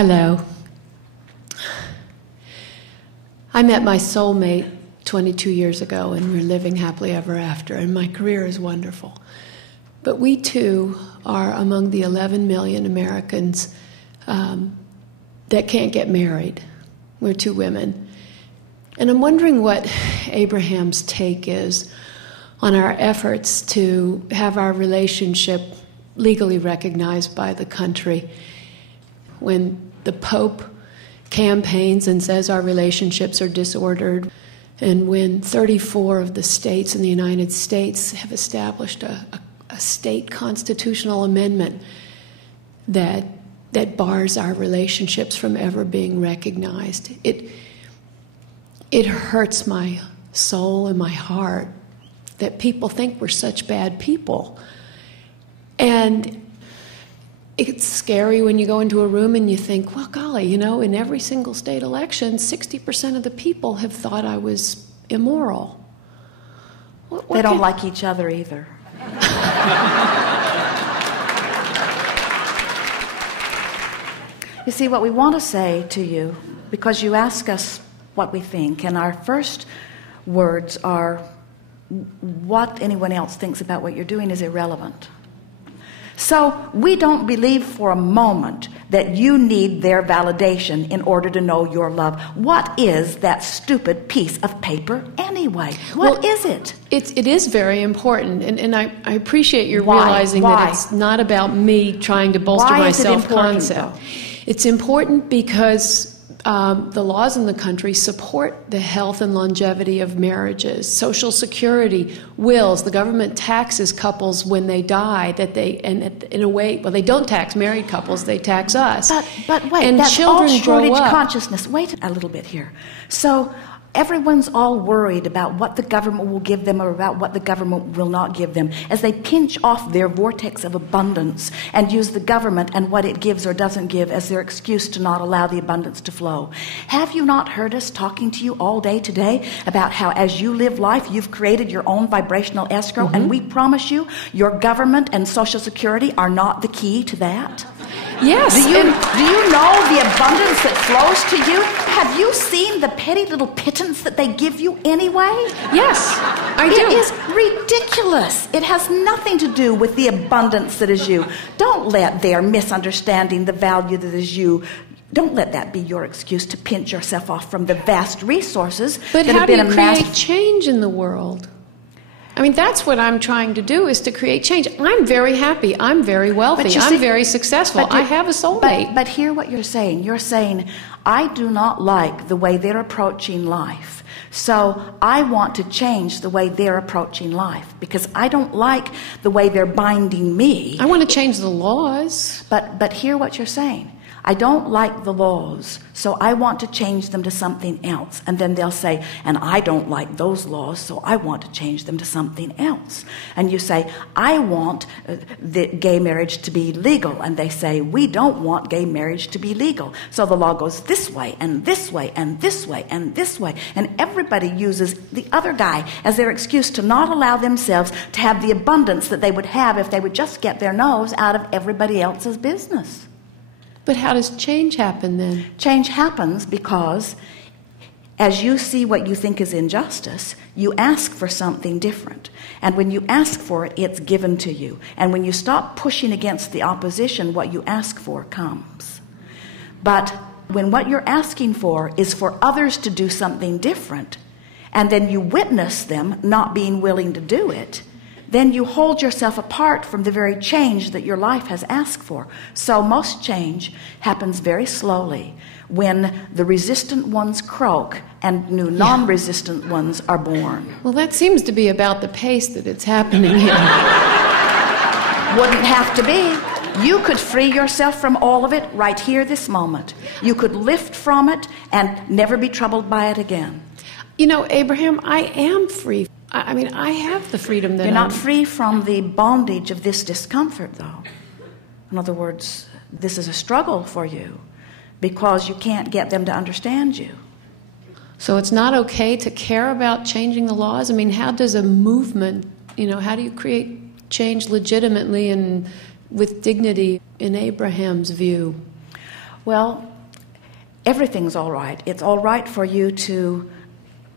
Hello. I met my soulmate 22 years ago, and we're living happily ever after, and my career is wonderful. But we, too, are among the 11 million Americans that can't get married. We're two women. And I'm wondering what Abraham's take is on our efforts to have our relationship legally recognized by the country. When the Pope campaigns and says our relationships are disordered, and when 34 of the states in the United States have established a state constitutional amendment that bars our relationships from ever being recognized. It hurts my soul and my heart that people think we're such bad people. And it's scary when you go into a room and you think, well, golly, in every single state election, 60% of the people have thought I was immoral. They don't like each other either. You see, what we want to say to you, because you ask us what we think, and our first words are, what anyone else thinks about what you're doing is irrelevant. So we don't believe for a moment that you need their validation in order to know your love. What is that stupid piece of paper anyway? What is it? It is very important, and I appreciate your realizing that it's not about me trying to bolster my self-concept. It's important because the laws in the country support the health and longevity of marriages. Social Security, wills, the government taxes couples when they die, and in a way, well, they don't tax married couples, they tax us. But wait, and that's children all shortage grow up. Consciousness. Wait a little bit here. So everyone's all worried about what the government will give them or about what the government will not give them as they pinch off their vortex of abundance and use the government and what it gives or doesn't give as their excuse to not allow the abundance to flow. Have you not heard us talking to you all day today about how as you live life, you've created your own vibrational escrow, and we promise you your government and Social Security are not the key to that? Yes. Do you know the abundance that flows to you? Have you seen the petty little pittance that they give you anyway? Yes, I do. It is ridiculous. It has nothing to do with the abundance that is you. Don't let their misunderstanding the value that is you. Don't let that be your excuse to pinch yourself off from the vast resources that have been amassed. But how do you create change in the world? I mean, that's what I'm trying to do, is to create change. I'm very happy. I'm very wealthy. I'm very successful. I have a soulmate. But hear what you're saying. You're saying, I do not like the way they're approaching life. So I want to change the way they're approaching life because I don't like the way they're binding me. I want to change the laws. But hear what you're saying. I don't like the laws, so I want to change them to something else. And then they'll say, and I don't like those laws, so I want to change them to something else. And you say, I want the gay marriage to be legal. And they say, we don't want gay marriage to be legal. So the law goes this way, and this way, and this way, and this way. And everybody uses the other guy as their excuse to not allow themselves to have the abundance that they would have if they would just get their nose out of everybody else's business. But how does change happen then? Change happens because as you see what you think is injustice, you ask for something different. And when you ask for it, it's given to you. And when you stop pushing against the opposition, what you ask for comes. But when what you're asking for is for others to do something different, and then you witness them not being willing to do it, then you hold yourself apart from the very change that your life has asked for. So most change happens very slowly when the resistant ones croak and new non-resistant ones are born. Well, that seems to be about the pace that it's happening in. Wouldn't have to be. You could free yourself from all of it right here this moment. You could lift from it and never be troubled by it again. You know, Abraham, I am free. I mean, I have the freedom that You're not free from the bondage of this discomfort, though. In other words, this is a struggle for you because you can't get them to understand you. So it's not okay to care about changing the laws? I mean, how does a movement, how do you create change legitimately and with dignity in Abraham's view? Well, everything's all right. It's all right for you to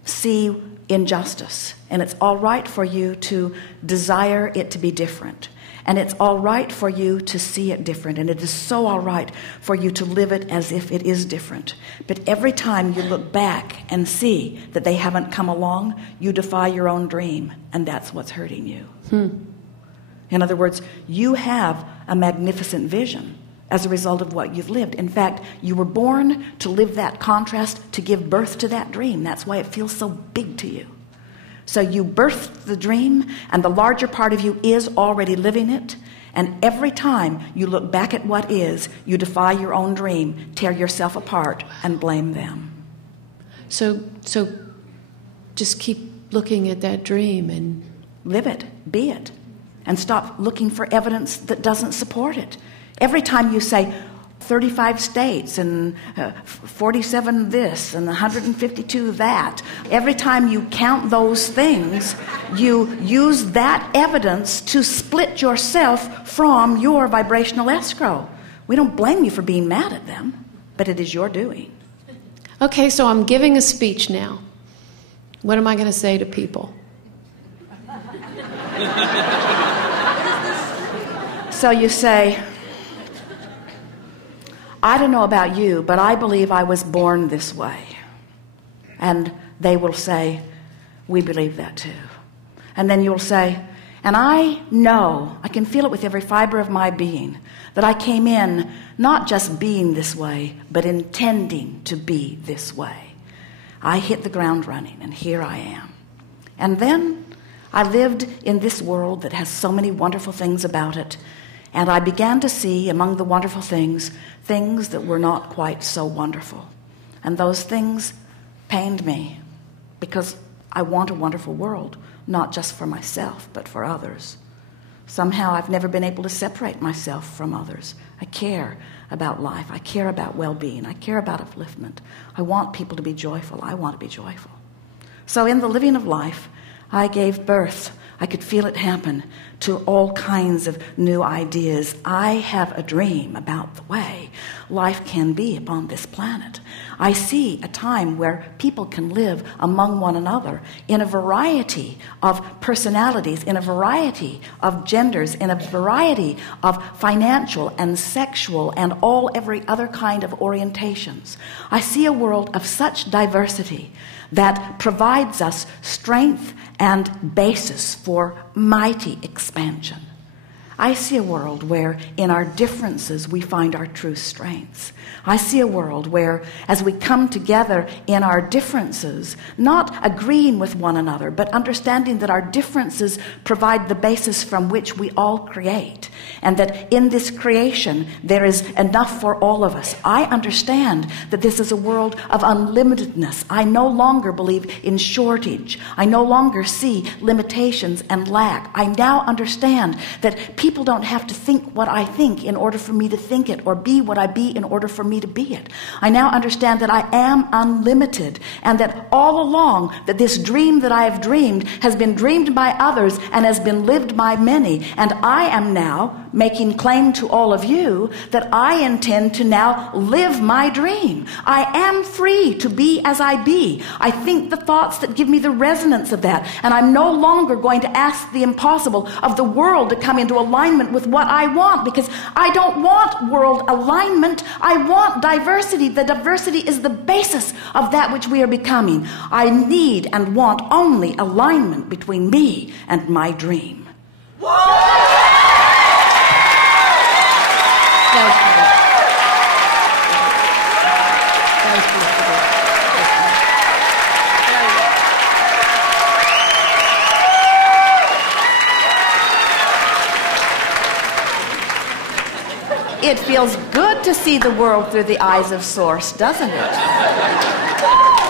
see injustice, and it's all right for you to desire it to be different, and it's all right for you to see it different, and it is so all right for you to live it as if it is different. But every time you look back and see that they haven't come along, you defy your own dream, and that's what's hurting you. In other words, you have a magnificent vision as a result of what you've lived. In fact, you were born to live that contrast, to give birth to that dream. That's why it feels so big to you. So you birthed the dream, and the larger part of you is already living it. And every time you look back at what is, you defy your own dream, tear yourself apart, and blame them. So just keep looking at that dream and live it, be it, and stop looking for evidence that doesn't support it. Every time you say 35 states and 47 this and 152 that, every time you count those things, you use that evidence to split yourself from your vibrational escrow. We don't blame you for being mad at them, but it is your doing. Okay, so I'm giving a speech now. What am I going to say to people? So you say, I don't know about you, but I believe I was born this way. And they will say, we believe that too. And then you'll say, and I know, I can feel it with every fiber of my being, that I came in not just being this way, but intending to be this way. I hit the ground running, and here I am. And then I lived in this world that has so many wonderful things about it, and I began to see among the wonderful things, things that were not quite so wonderful. And those things pained me, because I want a wonderful world, not just for myself, but for others. Somehow I've never been able to separate myself from others. I care about life. I care about well-being. I care about upliftment. I want people to be joyful. I want to be joyful. So in the living of life, I gave birth. I could feel it happen to all kinds of new ideas. I have a dream about the way life can be upon this planet. I see a time where people can live among one another in a variety of personalities, in a variety of genders, in a variety of financial and sexual and every other kind of orientations. I see a world of such diversity that provides us strength and basis for mighty expansion. I see a world where in our differences we find our true strengths. I see a world where as we come together in our differences, not agreeing with one another, but understanding that our differences provide the basis from which we all create, and that in this creation there is enough for all of us. I understand that this is a world of unlimitedness. I no longer believe in shortage. I no longer see limitations and lack. I now understand that people don't have to think what I think in order for me to think it, or be what I be in order for me to be it. I now understand that I am unlimited, and that all along that this dream that I have dreamed has been dreamed by others and has been lived by many, and I am now making claim to all of you that I intend to now live my dream. I am free to be as I be. I think the thoughts that give me the resonance of that, and I'm no longer going to ask the impossible of the world to come into alignment with what I want, because I don't want world alignment. I want diversity. The diversity is the basis of that which we are becoming. I need and want only alignment between me and my dream. It feels good to see the world through the eyes of Source, doesn't it?